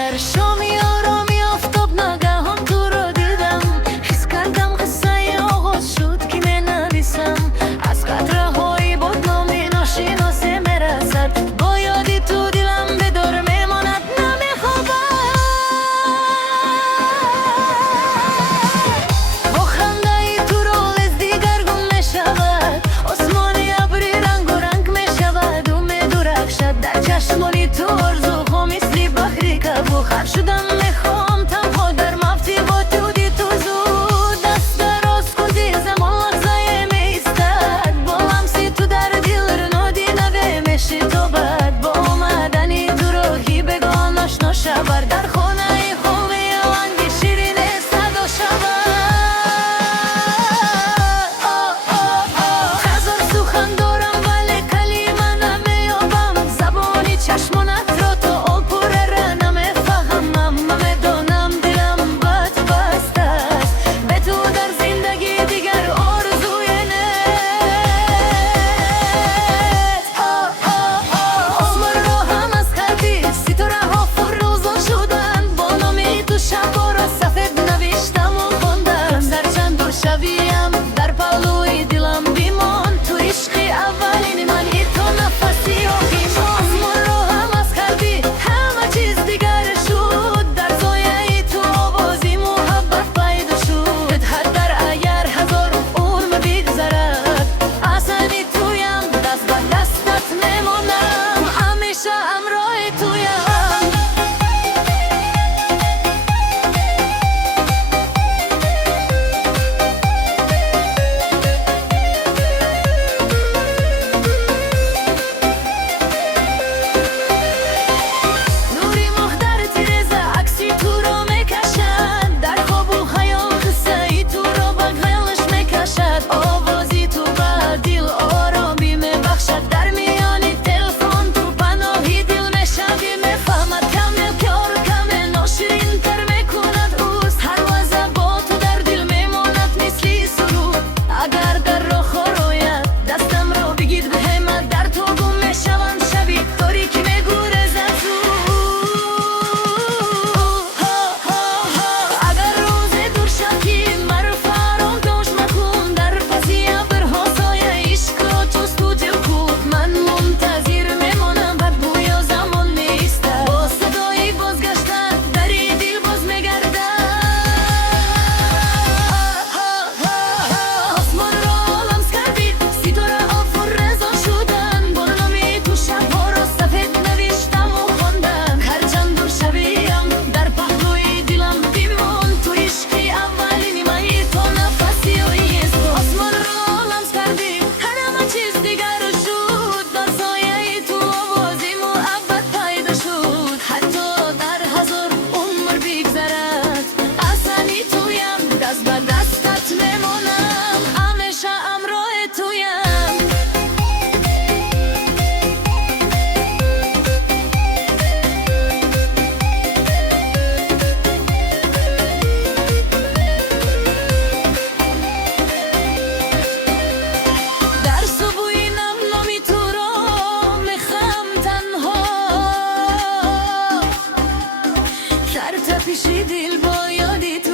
در شامی آرامی آفتاب ناگهان تو رو دیدم، حس کردم قصه آغاز شد که می نویسم. از قطره های بدنامی ناشناسه می رسد، با یادی تو دلم بدار میماند نمی خوابد. با خنده تو رول دیگرگون می شود، آسمانی ابری رنگ و رنگ می شود و می درخشد. در چشمانی تو آرزوها مثل بحری کبو خر شدم، میخوام تنها در مفتی با تو دی تو زود. دست دراز کردی زمان لحظه میستد، با لمسی تو در دل رنودی نوی میشی تو بد. با آمدنی تو روحی بگان آشنا شود، در خانه خوبی لنگ شیرین صدا شود. هزار سخن دارم ولی کلمه نمیابم، زبانی چشمانت را تا آب پره را نمیفهمم. میدانم دلم بد بسته است، به تو در زندگی دیگر آرزوی نیست. عمر را هم از کردی، ستاره ها فروزان شدن، با نامی تو شبا را سفید نوشتم و خواندم. سرچند دور شویم در پهلوی دلم بیمان، تو عشقی اولین منی تو نفسی و ایمان. عمر را هم از کردی، همه چیز دیگر شد، در سایه تو آوازی محبت پیدا شد. حتی اگر هزار عمر بگذرد، اصلی تویم، دست به دستت میمانم، همیشه همراه تویم. نوری ماه در تیرزه عکسی تو را میکشد، در خواب و خیال قصه ای تو را به خیالش میکشد. آوازی تو به دل آرامی میبخشد، در میانی تلفن تو پناهی دل میشوی. میفهمد کامل کار کامل ناشرین تر میکند اوست، هر لحظه با تو در دل میماند مثل سرود. اگر در راه خراید دستم را بگید به همت، در تو گم میشوم شبی تاریک میگورزد زود. اگر روز دور شد که مرا فراموش مکن، در پسی ابرها سایه عشق را جست تو دل کن. من منتظر میمانم، بد گویا زمان میایستد، با صدای بازگشتن در این دل باز میگردد. آسمان را لمس کردی، ستاره ها فروزان شدن، با نامی تو شبها را سفید نوشتم و خواندم. هرچند دور شویم در پهلوی دلم بیمان، تو عشقی اولین منی تو نفسی و ایست. آسمان را لمس کردی، همه چیز دیگر شد، در سایه تو آوازی محبت پیدا شد. حتی در هزار عمر بگذرد، اصلی تویم، دست به دستت میمانم، همیشه همراه تویم. در صبحی نامی تو را میخوام تنها، در تپش دل با یادی تو